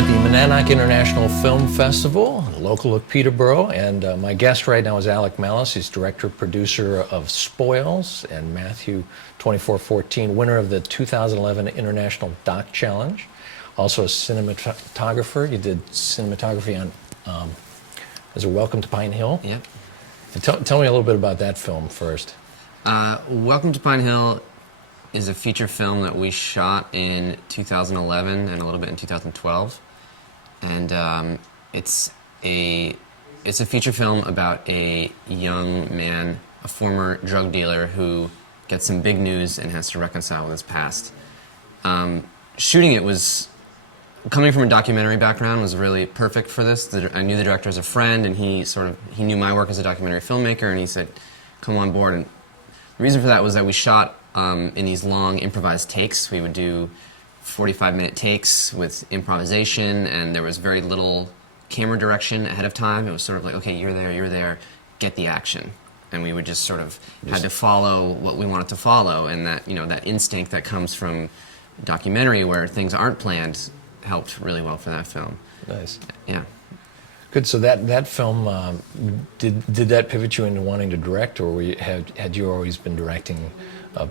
at the Monadnock International Film Festival, local of Peterborough, and my guest right now is Mallis. He's director, producer of Spoils and Matthew 2414, winner of the 2011 International Doc Challenge. Also a cinematographer. You did cinematography on as a Welcome to Pine Hill. Yep. And tell me a little bit about that film first. Welcome to Pine Hill is a feature film that we shot in 2011 and a little bit in 2012, and it's a feature film about a young man, a former drug dealer who gets some big news and has to reconcile with his past. Shooting it was, coming from a documentary background, was really perfect for this. I knew the director as a friend, and he knew my work as a documentary filmmaker, and he said, "Come on board." And the reason for that was that we shot in these long improvised takes. We would do 45-minute takes with improvisation, and there was very little camera direction ahead of time. It was sort of like, okay, you're there, get the action. And we would just sort of had to follow what we wanted to follow, and that, you know, that instinct that comes from documentary where things aren't planned helped really well for that film. Nice. Yeah. Good. So that film, did that pivot you into wanting to direct, or had you always been directing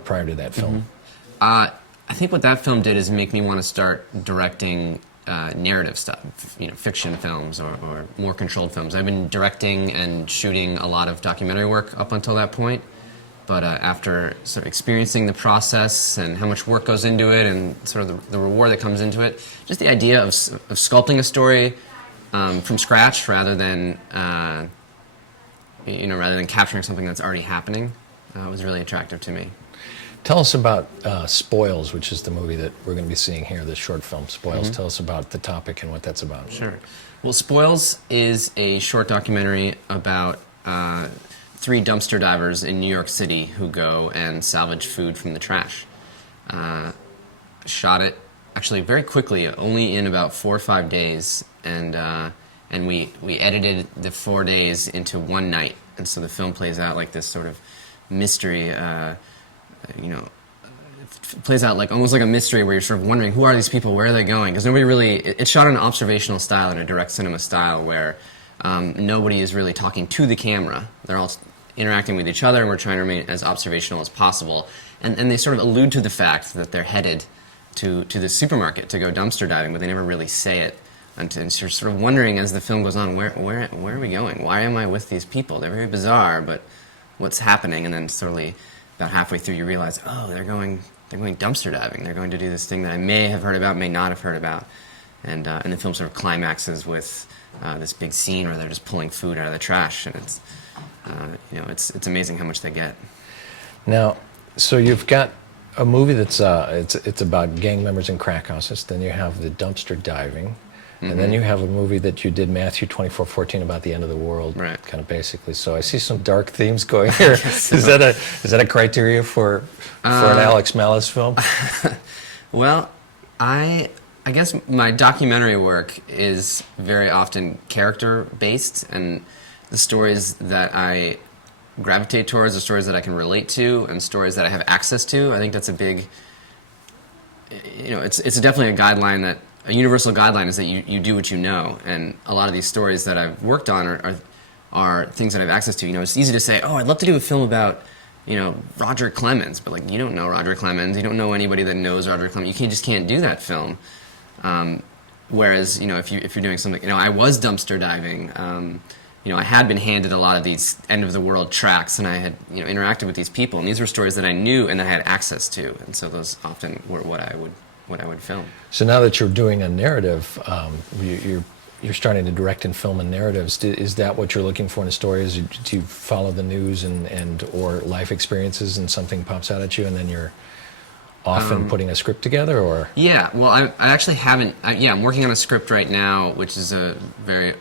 prior to that film? I think what that film did is make me want to start directing narrative stuff, you know, fiction films or more controlled films. I've been directing and shooting a lot of documentary work up until that point, but after sort of experiencing the process and how much work goes into it and sort of the reward that comes into it, just the idea of sculpting a story from scratch rather than capturing something that's already happening was really attractive to me. Tell us about Spoils, which is the movie that we're going to be seeing here, the short film Spoils. Tell us about the topic and what that's about. Sure. Well, Spoils is a short documentary about 3 dumpster divers in New York City who go and salvage food from the trash. Shot it actually very quickly, only in about 4 or 5 days, and we edited the 4 days into one night, and so the film plays out like this sort of mystery. It plays out like almost like a mystery where you're sort of wondering, who are these people, where are they going? Because nobody really, it's shot in an observational style, in a direct cinema style, where nobody is really talking to the camera. They're all interacting with each other, and we're trying to remain as observational as possible. And they sort of allude to the fact that they're headed to the supermarket to go dumpster diving, but they never really say it. And so you're sort of wondering as the film goes on, where are we going? Why am I with these people? They're very bizarre, but what's happening? And then slowly, about halfway through, you realize, oh, they're going dumpster diving. They're going to do this thing that I may have heard about, may not have heard about. And the film sort of climaxes with this big scene where they're just pulling food out of the trash, and it's amazing how much they get. Now, so you've got a movie that's it's about gang members in crack houses. Then you have the dumpster diving. And then you have a movie that you did, Matthew 2414, about the end of the world, right? Kind of basically. So I see some dark themes going here. Is that a criteria for an Mallis film? Well, I guess my documentary work is very often character based, and the stories that I gravitate towards are stories that I can relate to and stories that I have access to. I think that's a big, it's definitely a guideline that. A universal guideline is that you do what you know, and a lot of these stories that I've worked on are things that I have access to. You know, it's easy to say, oh, I'd love to do a film about, Roger Clemens, but like, you don't know Roger Clemens, you don't know anybody that knows Roger Clemens, you just can't do that film. Whereas, if you're doing something, I was dumpster diving, I had been handed a lot of these end of the world tracks, and I had, interacted with these people, and these were stories that I knew and that I had access to, and so those often were what I would film. So now that you're doing a narrative, you're starting to direct and film in narratives. Is that what you're looking for in a story? Do you follow the news and or life experiences, and something pops out at you, and then you're often putting a script together? Or yeah, well, I actually haven't. I'm working on a script right now, which is a very,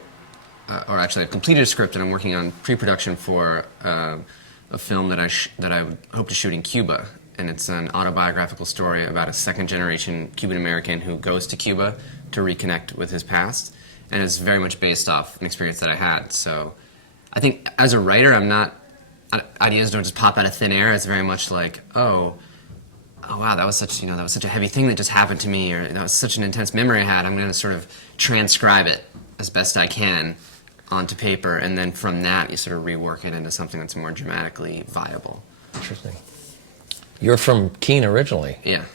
or actually I've completed a script, and I'm working on pre-production for a film that I would hope to shoot in Cuba. And it's an autobiographical story about a second-generation Cuban-American who goes to Cuba to reconnect with his past, and it's very much based off an experience that I had. So I think as a writer, ideas don't just pop out of thin air. It's very much like, oh, oh wow, that was such a heavy thing that just happened to me, or that was such an intense memory I had. I'm going to sort of transcribe it as best I can onto paper, and then from that you sort of rework it into something that's more dramatically viable. Interesting. You're from Keene originally. Yeah.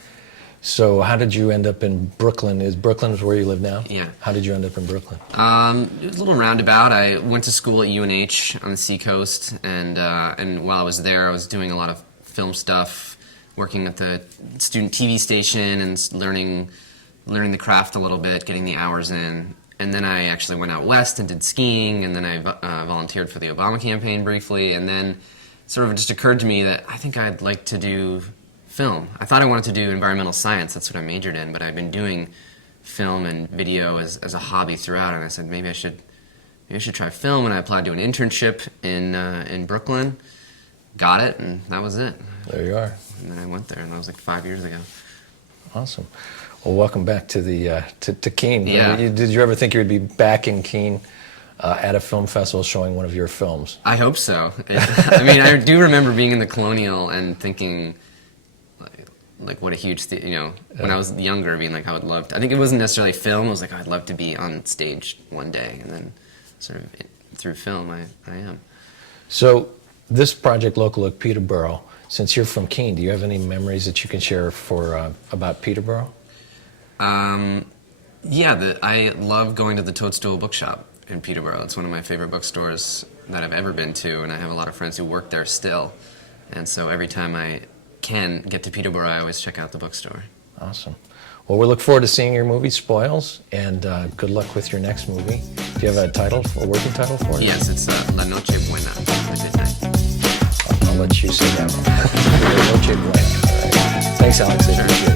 So how did you end up in Brooklyn? Is Brooklyn where you live now? Yeah. How did you end up in Brooklyn? It was a little roundabout. I went to school at UNH on the Seacoast, and while I was there, I was doing a lot of film stuff, working at the student TV station and learning the craft a little bit, getting the hours in. And then I actually went out west and did skiing, and then I volunteered for the Obama campaign briefly, and then it sort of just occurred to me that I think I'd like to do film. I thought I wanted to do environmental science, that's what I majored in, but I've been doing film and video as a hobby throughout, and I said maybe I should try film, and I applied to an internship in Brooklyn, got it, and that was it. There you are. And then I went there, and that was like 5 years ago. Awesome. Well, welcome back to the to Keene. Yeah. Did you ever think you would be back in Keene at a film festival showing one of your films? I hope so. I mean, I do remember being in the Colonial and thinking, like what a huge, when I was younger, being like, I would love to. I think it wasn't necessarily film. I was like, I'd love to be on stage one day, and then sort of through film, I am. So this project, Local Look Peterborough, since you're from Keene, do you have any memories that you can share about Peterborough? Yeah, I love going to the Toadstool Bookshop in Peterborough. It's one of my favorite bookstores that I've ever been to, and I have a lot of friends who work there still. And so every time I can get to Peterborough, I always check out the bookstore. Awesome. Well, we look forward to seeing your movie, Spoils, and good luck with your next movie. Do you have a working title for it? Yes, it's La Noche Buena, the good night. I'll let you say that one. La Noche Buena. All right. Thanks, Alex. I appreciate it.